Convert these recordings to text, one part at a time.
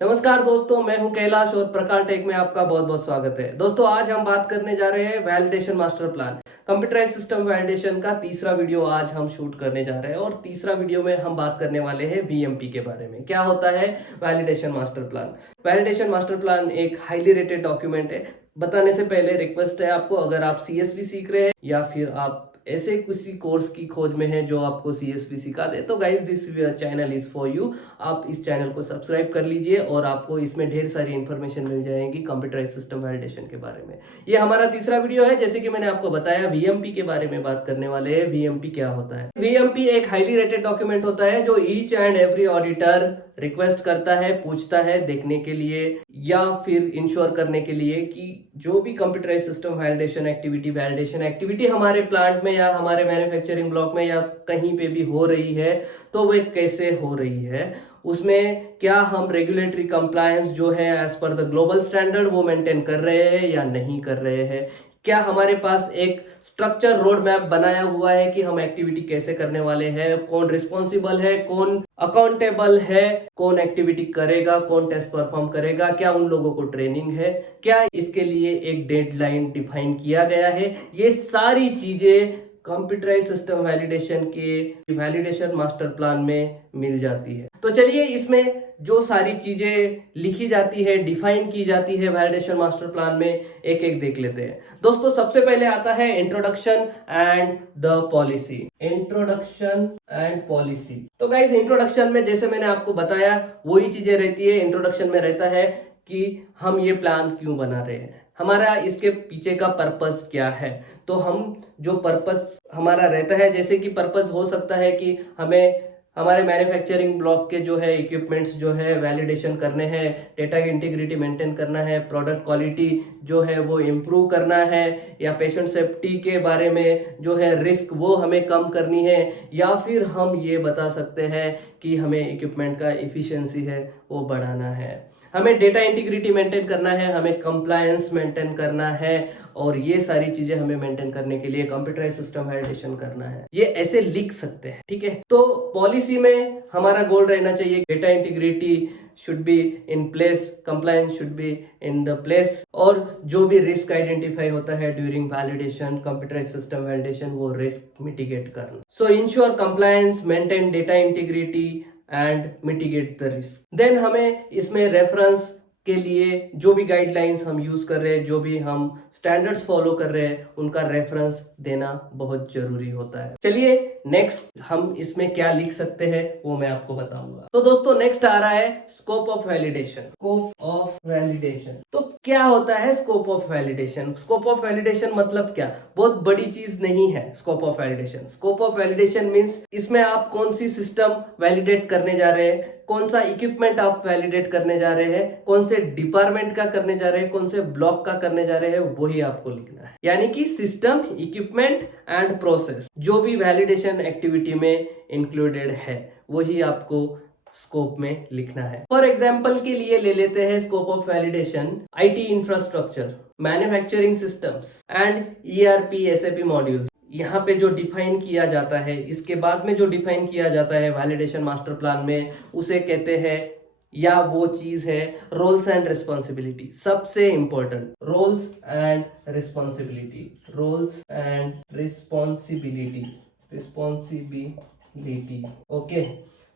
नमस्कार दोस्तों, मैं हूं कैलाश और प्रकार टेक में आपका बहुत बहुत स्वागत है। दोस्तों, आज हम बात करने जा रहे हैं validation master plan, computerise system validation का तीसरा वीडियो आज हम शूट करने जा रहे हैं। और तीसरा वीडियो में हम बात करने वाले हैं वीएमपी के बारे में। क्या होता है validation master plan? Validation master plan एक हाईली रेटेड डॉक्यूमेंट है। बताने से पहले रिक्वेस्ट है आपको, अगर आप सीएसवी सीख रहे हैं या फिर आप ऐसे किसी कोर्स की खोज में है जो आपको सीएसवी सिखा दे, तो guys this channel is for you. आप इस चैनल को सब्सक्राइब कर लीजिए और आपको इसमें ढेर सारी इंफॉर्मेशन मिल जाएगी कंप्यूटराइज सिस्टम वैलिडेशन के बारे में। ये हमारा तीसरा वीडियो है। जैसे कि मैंने आपको बताया, वीएमपी के बारे में बात करने वाले हैं। वीएमपी क्या होता है? वीएमपी एक हाईली रेटेड डॉक्यूमेंट होता है जो each and every auditor request करता है, पूछता है देखने के लिए या फिर इंश्योर करने के लिए कि जो भी कंप्यूटराइज सिस्टम वैलिडेशन एक्टिविटी हमारे प्लांट में या हमारे मैन्युफैक्चरिंग ब्लॉक में या कहीं पे भी हो रही है, तो वह कैसे हो रही है, उसमें क्या हम रेगुलेटरी कंप्लायंस जो है as per the global standard वो मेंटेन कर रहे हैं या नहीं कर रहे हैं। क्या हमारे पास एक स्ट्रक्चर रोड मैप बनाया हुआ है कि हम एक्टिविटी कैसे करने वाले हैं, कौन रिस्पॉन्सिबल है, कौन अकाउंटेबल है, कौन एक्टिविटी करेगा, कौन टेस्ट परफॉर्म करेगा, क्या उन लोगों को ट्रेनिंग है, क्या इसके लिए एक डेडलाइन डिफाइन किया गया है। ये सारी चीजें कंप्यूटराइज सिस्टम वैलिडेशन के वैलिडेशन मास्टर प्लान में मिल जाती है। तो चलिए, इसमें जो सारी चीजें लिखी जाती है, डिफाइन की जाती है वैलिडेशन मास्टर प्लान में, एक एक देख लेते हैं। दोस्तों, सबसे पहले आता है introduction and the policy. Introduction and policy. तो गाइस, इंट्रोडक्शन में जैसे मैंने आपको बताया वही चीजें रहती है। इंट्रोडक्शन में रहता है कि हम ये प्लान क्यों बना रहे हैं, हमारा इसके पीछे का पर्पस क्या है। तो हम जो पर्पस हमारा रहता है, जैसे कि पर्पस हो सकता है कि हमें हमारे मैन्युफैक्चरिंग ब्लॉक के जो है इक्विपमेंट्स जो है वैलिडेशन करने हैं, डेटा की इंटीग्रिटी मेंटेन करना है, प्रोडक्ट क्वालिटी जो है वो इम्प्रूव करना है, या पेशेंट सेफ्टी के बारे में जो है रिस्क वो हमें कम करनी है, या फिर हम ये बता सकते हैं कि हमें इक्विपमेंट का एफिशिएंसी है वो बढ़ाना है, हमें डेटा इंटीग्रिटी मेंटेन करना है, हमें कंप्लायंस मेंटेन करना है, और ये सारी चीजें हमें मेंटेन करने के लिए कंप्यूटराइज सिस्टम वैलिडेशन करना है। ये ऐसे लिख सकते हैं, ठीक है। तो पॉलिसी में हमारा गोल रहना चाहिए data integrity should be in place, compliance should be in the place, और जो भी रिस्क आइडेंटिफाई होता है during validation, computerise system validation, वो रिस्क मिटिगेट करना। So ensure compliance, maintain data integrity and mitigate the risk. Then हमें इसमें reference के लिए जो भी गाइडलाइंस हम यूज कर रहे हैं, जो भी हम स्टैंडर्ड्स फॉलो कर रहे हैं, उनका रेफरेंस देना बहुत जरूरी होता है। चलिए, नेक्स्ट हम इसमें क्या लिख सकते हैं वो मैं आपको बताऊंगा। तो दोस्तों, नेक्स्ट आ रहा है scope of validation. Scope of validation. तो क्या होता है scope of validation? Scope of validation मतलब क्या? बहुत बड़ी चीज नहीं है scope of validation. Scope of validation means इसमें आप कौन सी सिस्टम वैलिडेट करने जा रहे हैं, कौन सा इक्विपमेंट आप वैलिडेट करने जा रहे हैं, कौन से डिपार्टमेंट का करने जा रहे हैं, कौन से ब्लॉक का करने जा रहे हैं, वही आपको लिखना है। यानी कि सिस्टम, इक्विपमेंट एंड प्रोसेस जो भी वैलिडेशन एक्टिविटी में इंक्लूडेड है वही आपको स्कोप में लिखना है। फॉर एग्जाम्पल के लिए ले लेते हैं scope of validation, IT infrastructure, manufacturing systems and ERP SAP modules. यहाँ पे जो डिफाइन किया जाता है, इसके बाद में जो डिफाइन किया जाता है वैलिडेशन मास्टर प्लान में, उसे कहते हैं, या वो चीज है रोल्स एंड रिस्पॉन्सिबिलिटी। सबसे important, roles and responsibility. Roles and responsibility, responsibility. Okay,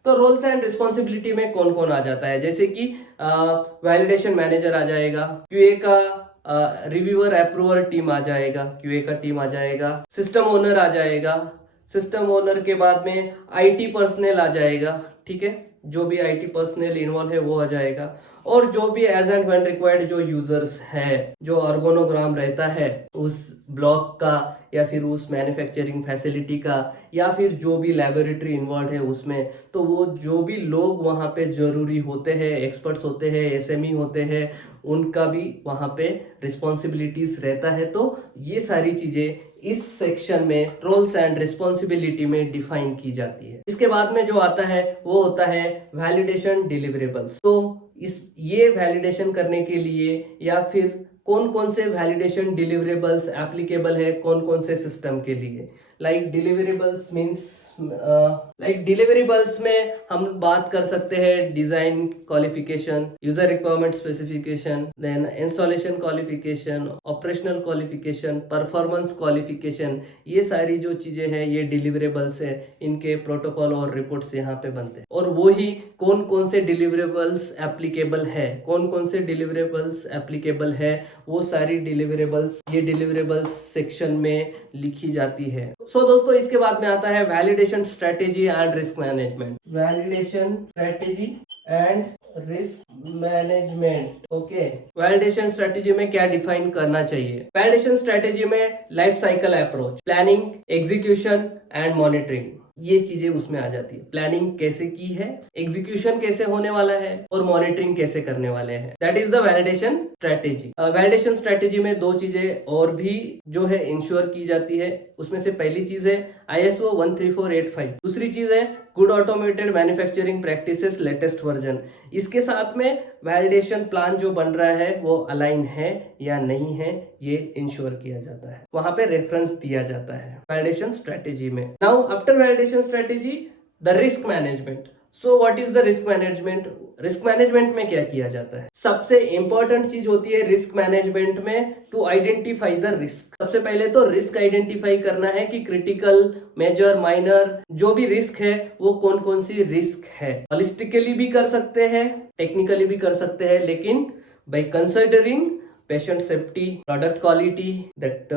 तो रोल्स एंड रिस्पॉन्सिबिलिटी में कौन कौन आ जाता है? जैसे कि वैलिडेशन मैनेजर आ जाएगा, क्यूए का रिव्यूअर अप्रूवर टीम आ जाएगा, क्यूए का टीम आ जाएगा, सिस्टम ओनर आ जाएगा, सिस्टम ओनर के बाद में आईटी पर्सनल आ जाएगा, ठीक है, जो भी आईटी पर्सनल इन्वॉल्व है वो आ जाएगा, और जो भी एज एंड व्हेन रिक्वायर्ड जो यूजर्स है, जो ऑर्गोनोग्राम रहता है उस ब्लॉक का या फिर उस मैन्युफैक्चरिंग फैसिलिटी का, या फिर जो भी लैबोरेटरी इन्वॉल्व है उसमें, तो वो जो भी लोग वहाँ पे जरूरी होते हैं, एक्सपर्ट्स होते हैं, एसएमई होते हैं, उनका भी वहाँ पे रिस्पॉन्सिबिलिटीज रहता है। तो ये सारी चीजें इस सेक्शन में रोल्स एंड रिस्पॉन्सिबिलिटी में डिफाइन की जाती है। इसके बाद में जो आता है वो होता है वैलिडेशन डिलीवरेबल्स। तो ये वैलिडेशन करने के लिए या फिर कौन कौन से वैलिडेशन डिलीवरेबल्स एप्लीकेबल है कौन कौन से सिस्टम के लिए। Like deliverables means like deliverables में हम बात कर सकते हैं design qualification, user requirement specification, then installation qualification, operational qualification, performance qualification. ये सारी जो चीजें हैं ये डिलीवरेबल्स है, इनके प्रोटोकॉल और रिपोर्ट्स यहाँ पे बनते हैं। और वो ही कौन कौन से डिलीवरेबल्स एप्लीकेबल है, कौन कौन से डिलीवरेबल्स एप्लीकेबल है, वो सारी डिलीवरेबल्स ये डिलीवरेबल्स सेक्शन में लिखी जाती है। सो दोस्तों इसके बाद में आता है validation strategy and risk management. Validation strategy and risk management. Okay, validation strategy में क्या डिफाइन करना चाहिए? वैलिडेशन स्ट्रेटेजी में life cycle approach, planning, execution and monitoring, ये चीजें उसमें आ जाती है। प्लानिंग कैसे की है, एग्जीक्यूशन कैसे होने वाला है और मॉनिटरिंग कैसे करने वाले हैं, that is the validation strategy. Validation strategy में दो चीजें और भी जो है इंश्योर की जाती है। उसमें से पहली चीज है ISO 13485, दूसरी चीज है good automated manufacturing practices latest version. इसके साथ में वैलिडेशन प्लान जो बन रहा है वो अलाइन है या नहीं है, ये इंश्योर किया जाता है, वहां पे रेफरेंस दिया जाता है वैलिडेशन स्ट्रेटेजी में। Now after validation strategy the risk management. So what is the risk management? Risk management में क्या किया जाता है? सबसे इंपॉर्टेंट चीज होती है रिस्क मैनेजमेंट में टू आइडेंटिफाई द रिस्क। सबसे पहले तो रिस्क आइडेंटिफाई करना है कि क्रिटिकल, मेजर, माइनर जो भी रिस्क है वो कौन कौन सी रिस्क है। हॉलिस्टिकली भी कर सकते हैं, टेक्निकली भी कर सकते हैं, लेकिन by considering patient safety, product quality, that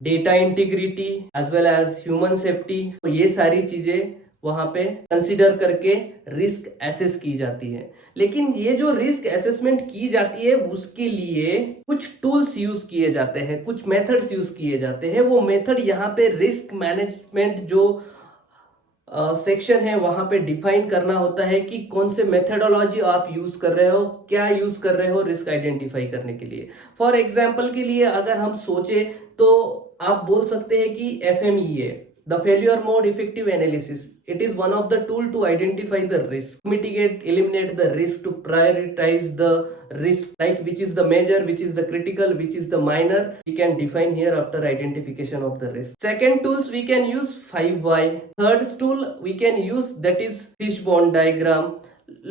data integrity as well as human safety, तो ये सारी चीजें वहां पे कंसीडर करके रिस्क एसेस की जाती है। लेकिन ये जो रिस्क एसेसमेंट की जाती है उसके लिए कुछ टूल्स यूज किए जाते हैं, कुछ मेथड्स यूज किए जाते हैं। वो मेथड यहाँ पे रिस्क मैनेजमेंट जो सेक्शन है वहां पे डिफाइन करना होता है कि कौन से मेथडोलॉजी आप यूज कर रहे हो, क्या यूज कर रहे हो रिस्क आइडेंटिफाई करने के लिए। फॉर एग्जांपल के लिए अगर हम सोचे तो आप बोल सकते हैं कि FMEA, the failure mode effective analysis, it is one of the tool to identify the risk, mitigate, eliminate the risk, to prioritize the risk, like which is the major, which is the critical, which is the minor, we can define here after identification of the risk. Second tools we can use 5Y. Third tool we can use, that is fishbone diagram.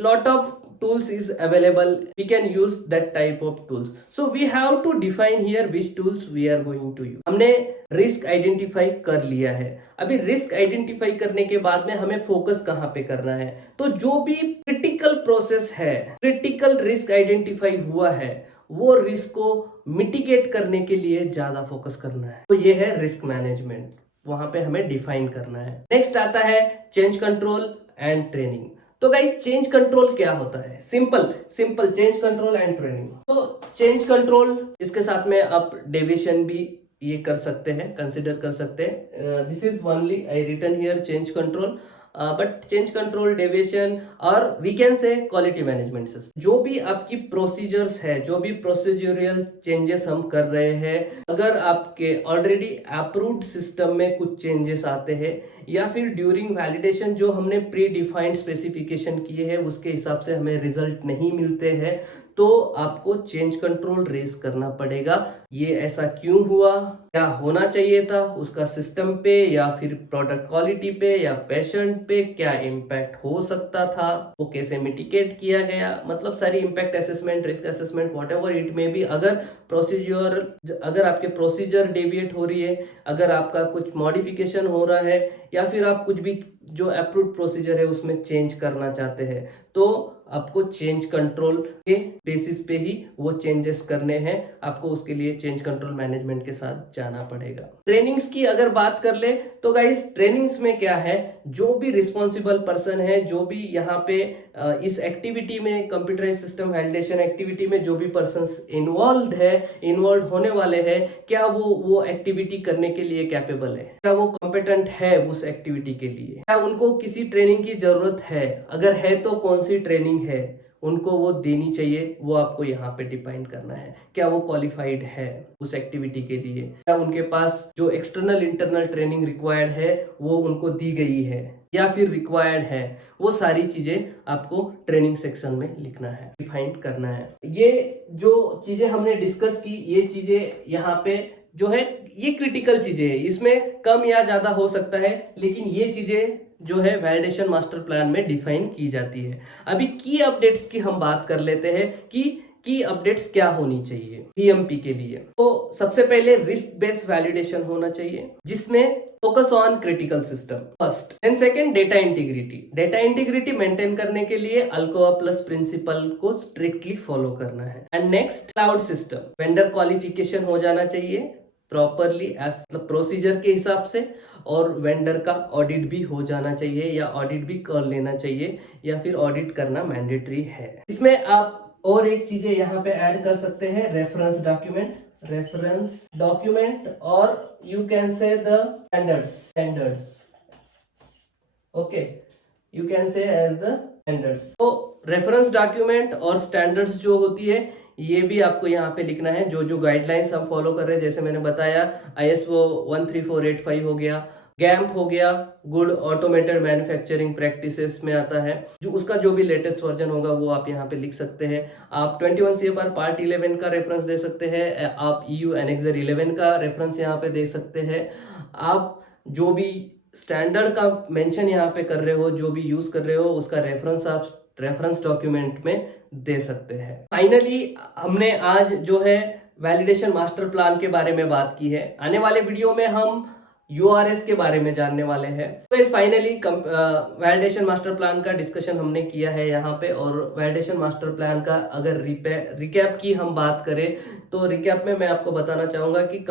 Lot of tools is available, we can use that type of tools. So we have to define here which tools we are going to use. हमने risk identify कर लिया है। अभी risk identify करने के बाद में हमें फोकस कहां पे करना है? तो जो भी क्रिटिकल प्रोसेस है, क्रिटिकल रिस्क आइडेंटिफाई हुआ है, वो रिस्क को मिटिगेट करने के लिए ज्यादा फोकस करना है। तो ये है रिस्क मैनेजमेंट, वहां पे हमें डिफाइन करना है। नेक्स्ट आता है चेंज कंट्रोल एंड ट्रेनिंग। तो गाइस चेंज कंट्रोल क्या होता है? Simple change control and training. तो चेंज कंट्रोल, इसके साथ में आप डेविएशन भी ये कर सकते हैं, कंसिडर कर सकते हैं। This is only I written here change control, but change control, deviation और we can say quality management system. जो भी आपकी प्रोसीजर्स है, जो भी प्रोसीजरल चेंजेस हम कर रहे हैं, अगर आपके ऑलरेडी अप्रूव्ड सिस्टम में कुछ चेंजेस आते हैं या फिर ड्यूरिंग वैलिडेशन जो हमने प्री डिफाइंड स्पेसिफिकेशन किए हैं उसके हिसाब से हमें रिजल्ट नहीं मिलते हैं, तो आपको चेंज कंट्रोल रेज करना पड़ेगा। ये ऐसा क्यों हुआ, क्या होना चाहिए था, उसका सिस्टम पे या फिर प्रोडक्ट क्वालिटी पे या पेशेंट पे क्या इम्पैक्ट हो सकता था, वो कैसे मिटिगेट किया गया। मतलब सारी impact assessment, risk assessment, whatever it may be. अगर आपके प्रोसीजर डेविएट हो रही है, अगर आपका कुछ मॉडिफिकेशन हो रहा है या फिर आप कुछ भी जो अप्रूव्ड प्रोसीजर है उसमें चेंज करना चाहते हैं, तो आपको चेंज कंट्रोल के बेसिस पे ही वो चेंजेस करने हैं। आपको उसके लिए चेंज कंट्रोल मैनेजमेंट के साथ जाना पड़ेगा। ट्रेनिंग्स की अगर बात कर ले तो गाइस ट्रेनिंग्स में क्या है, जो भी रिस्पॉन्सिबल पर्सन है, जो भी यहाँ पे इस एक्टिविटी में, कंप्यूटराइज सिस्टम वैलिडेशन एक्टिविटी में जो भी पर्सन्स इन्वॉल्व होने वाले हैं, क्या वो एक्टिविटी करने के लिए कैपेबल है, क्या वो कॉम्पिटेंट है उस एक्टिविटी के लिए, क्या उनको किसी ट्रेनिंग की जरूरत है, अगर है तो कौन सी ट्रेनिंग है उनको वो देनी चाहिए, वो आपको यहाँ पे डिफाइन करना है। क्या वो क्वालिफाइड है उस एक्टिविटी के लिए, क्या उनके पास जो एक्सटर्नल इंटरनल ट्रेनिंग रिक्वायर्ड है वो उनको दी गई है या फिर रिक्वायर्ड है, वो सारी चीजें आपको ट्रेनिंग सेक्शन में लिखना है, डिफाइन करना है। ये जो चीजें हमने डिस्कस की, ये चीजें यहाँ पे जो है ये क्रिटिकल चीजें है, इसमें कम या ज्यादा हो सकता है, लेकिन ये चीजें जो है वैलिडेशन मास्टर प्लान में डिफाइन की जाती है। अभी की अपडेट्स की हम बात कर लेते हैं कि की अपडेट्स क्या होनी चाहिए पीएमपी के लिए। तो सबसे पहले रिस्क बेस्ड वैलिडेशन होना चाहिए, जिसमें focus on critical system first, then second data integrity. Data integrity maintain करने के लिए अल्कोआ प्लस प्रिंसिपल को स्ट्रिक्टली फॉलो करना है। And next cloud system, vendor qualification हो जाना चाहिए प्रॉपरली एज प्रोसीजर के हिसाब से, और वेंडर का ऑडिट भी हो जाना चाहिए या ऑडिट भी कर लेना चाहिए, या फिर ऑडिट करना मैंडेटरी है। इसमें आप और एक चीजें यहाँ पे ऐड कर सकते हैं, रेफरेंस डॉक्यूमेंट और you can say the standards, okay, you can say as the standards. तो रेफरेंस डॉक्यूमेंट और स्टैंडर्ड्स जो होती है ये भी आपको यहाँ पे लिखना है, जो गाइडलाइंस हम फॉलो कर रहे हैं। जैसे मैंने बताया ISO 13485 हो गया, गैम्प हो गया, गुड ऑटोमेटेड मैन्युफैक्चरिंग प्रैक्टिसेस में आता है, जो उसका जो भी लेटेस्ट वर्जन होगा वो आप यहाँ पे लिख सकते हैं। आप 21 CFR पार्ट 11 का रेफरेंस दे सकते हैं, आप EU एनेक्सर 11 का रेफरेंस यहाँ पे दे सकते हैं। आप जो भी स्टैंडर्ड का मेंशन यहाँ पे कर रहे हो, जो भी यूज कर रहे हो, उसका रेफरेंस आप रेफरेंस डॉक्यूमेंट में दे सकते हैं। फाइनली हमने आज जो है वैलिडेशन मास्टर प्लान के बारे में बात की है। आने वाले वीडियो में हम URS के बारे में जानने वाले हैं। तो इस फाइनली वैलिडेशन मास्टर प्लान का डिस्कशन हमने किया है यहाँ पे, और वैलिडेशन मास्टर प्लान का अगर रिकैप की हम बात करें तो रिकैप में मैं आपको बताना चाहूंगा कि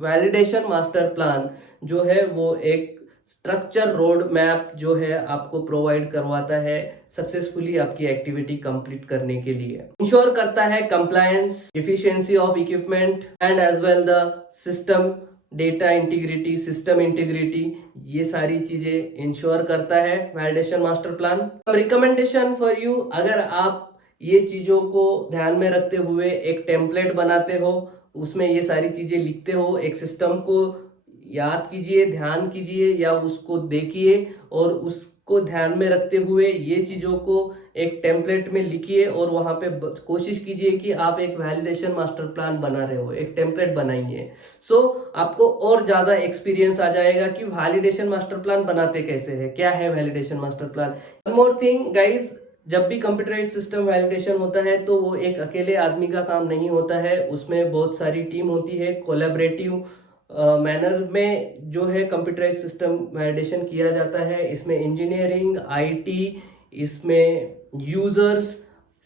वैलिडेशन मास्टर प्लान जो है वो एक स्ट्रक्चर रोड मैप जो है आपको प्रोवाइड करवाता है सक्सेसफुली आपकी एक्टिविटी कंप्लीट करने के लिए। इंश्योर करता है compliance, efficiency of equipment and as well the system data integrity, system integrity, ये सारी चीजें इंश्योर करता है validation master plan. Recommendation for you, अगर आप ये चीजों को ध्यान में रखते हुए एक टेम्पलेट बनाते हो, उसमें ये सारी चीजें लिखते हो, एक सिस्टम को याद कीजिए, ध्यान कीजिए या उसको देखिए, और उसको ध्यान में रखते हुए ये चीजों को एक टेम्पलेट में लिखिए, और वहां पे कोशिश कीजिए कि आप एक वैलिडेशन मास्टर प्लान बना रहे हो, एक टेम्पलेट बनाइए। सो आपको और ज्यादा एक्सपीरियंस आ जाएगा कि वैलिडेशन मास्टर प्लान बनाते कैसे है, क्या है validation master plan. One more thing guys, जब भी कंप्यूटराइज्ड सिस्टम वैलिडेशन होता है तो वो एक अकेले आदमी का काम नहीं होता है, उसमें बहुत सारी टीम होती है। कोलैबोरेटिव मैनर में जो है कंप्यूटराइज्ड सिस्टम वैलिडेशन किया जाता है। इसमें इंजीनियरिंग, IT, इसमें users,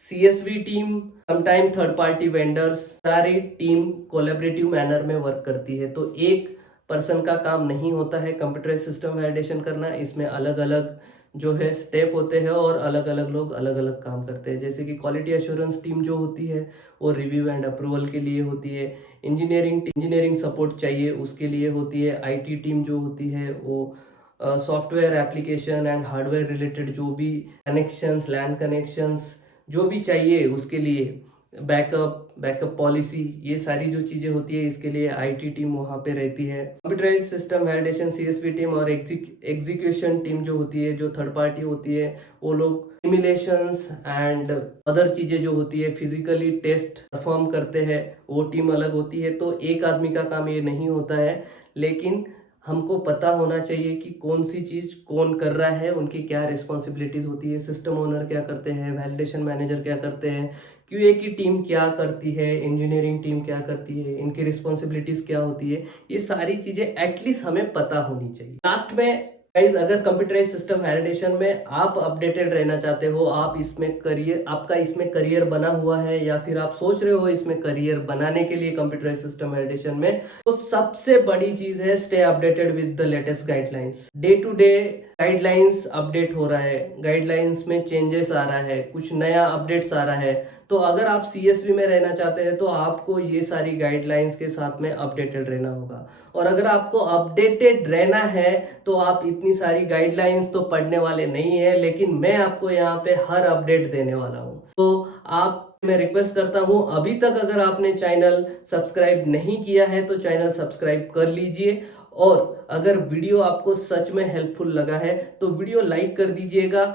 CSV team, sometime third party vendors, सारी टीम कोलैबोरेटिव मैनर में वर्क करती है। तो एक पर्सन का काम नहीं होता है कंप्यूटराइज्ड सिस्टम वैलिडेशन करना, इसमें अलग अलग जो है स्टेप होते हैं और अलग अलग लोग अलग अलग काम करते हैं। जैसे कि क्वालिटी एश्योरेंस टीम जो होती है वो रिव्यू एंड अप्रूवल के लिए होती है, इंजीनियरिंग सपोर्ट चाहिए उसके लिए होती है, IT टीम जो होती है वो software application and hardware related जो भी कनेक्शंस, लैन कनेक्शंस जो भी चाहिए उसके लिए, बैकअप पॉलिसी, ये सारी जो चीजें होती है इसके लिए IT टीम वहां पे रहती है। Computerised system validation CSV team और एग्जीक्यूशन टीम जो होती है, जो थर्ड पार्टी होती है, वो लोग सिमुलेशंस एंड अदर चीजें जो होती है फिजिकली टेस्ट परफॉर्म करते हैं, वो टीम अलग होती है। तो एक आदमी का काम ये नहीं होता है, लेकिन हमको पता होना चाहिए कि कौन सी चीज कौन कर रहा है, उनकी क्या रिस्पॉन्सिबिलिटीज होती है, सिस्टम ओनर क्या करते हैं, वैलिडेशन मैनेजर क्या करते हैं, QA की टीम क्या करती है, इंजीनियरिंग टीम क्या करती है, इनकी रिस्पॉन्सिबिलिटीज क्या होती है, ये सारी चीजें एटलीस्ट हमें पता होनी चाहिए। लास्ट में गाइस, अगर कंप्यूटराइज्ड सिस्टम वैलिडेशन में आप अपडेटेड रहना चाहते हो, आप इसमें करियर, आपका इसमें करियर बना हुआ है या फिर आप सोच रहे हो इसमें करियर बनाने के लिए कंप्यूटराइज्ड सिस्टम वैलिडेशन में, तो सबसे बड़ी चीज है stay updated with the latest guidelines. Day to day guidelines update हो रहा है, गाइडलाइंस में चेंजेस आ रहा है, कुछ नया अपडेट्स आ रहा है। तो अगर आप CSV में रहना चाहते हैं तो आपको ये सारी गाइडलाइंस के साथ में अपडेटेड रहना होगा। और अगर आपको अपडेटेड रहना है तो आप इतनी सारी गाइडलाइंस तो पढ़ने वाले नहीं है, लेकिन मैं आपको यहाँ पे हर अपडेट देने वाला हूँ। तो मैं रिक्वेस्ट करता हूँ, अभी तक अगर आपने चैनल सब्सक्राइब नहीं किया है तो चैनल सब्सक्राइब कर लीजिए, और अगर वीडियो आपको सच में हेल्पफुल लगा है तो वीडियो लाइक कर दीजिएगा।